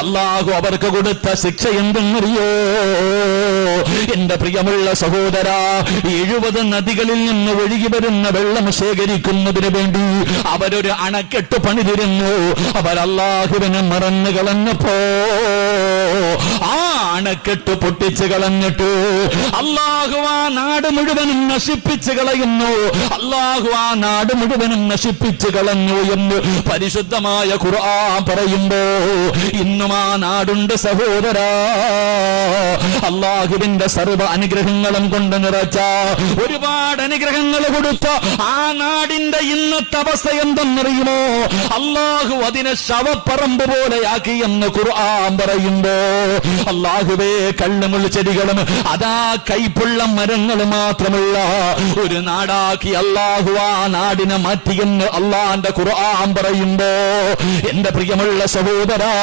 അല്ലാഹു അവർക്ക് കൊടുത്ത ശിക്ഷ എന്തെന്നറിയോ? എന്റെ പ്രിയമുള്ള സഹോദരാ, 70 നദികളിൽ നിന്ന് ഒഴുകി വരുന്ന വെള്ളം ശേഖരിക്കുന്നതിന് വേണ്ടി അവരൊരു അണക്കെട്ട് പണിതിരുന്നു. അവരല്ലാഹുവിനെ മറന്നു കളഞ്ഞപ്പോ ആ അണക്കെട്ട് പൊട്ടിച്ചു കളഞ്ഞിട്ട് അല്ലാഹു ആ നാട് മുഴുവനും നശിപ്പിച്ചു കളയുന്നു. അല്ലാഹു ആ നാട് മുഴുവനും നശിപ്പിച്ചു കളഞ്ഞു എന്ന് പരിശുദ്ധമായ ഖുർആൻ പറയുമ്പോ ഇന്നും ആ നാടുണ്ട് സഹോദരാ. അല്ലാഹുവിന്റെ സർവ്വ അനുഗ്രഹങ്ങളും കൊണ്ട് നിറച്ച, ഒരുപാട് അനുഗ്രഹങ്ങൾ കൊടുത്ത ആ നാടിന്റെ ഇന്നത്തെ അവസ്ഥ എന്തെന്നറിയുമോ? അല്ലാഹു അതിനെ ശവപ്പറമ്പ് പോലെയാക്കി എന്ന് ഖുർആൻ പറയുമ്പോ, അല്ലാഹുവേ, കള്ളുമുൾ ചെടികളും അതാ കൈപ്പുള്ള മരങ്ങൾ മാത്രമുള്ള ഒരു നാടാക്കി അല്ലാഹു ആ നാടിനെ മാറ്റിയെന്ന് അല്ലാഹുവിന്റെ ഖുർആൻ പറയുമ്പോ, എന്റെ പ്രിയമുള്ള സഹോദരാ,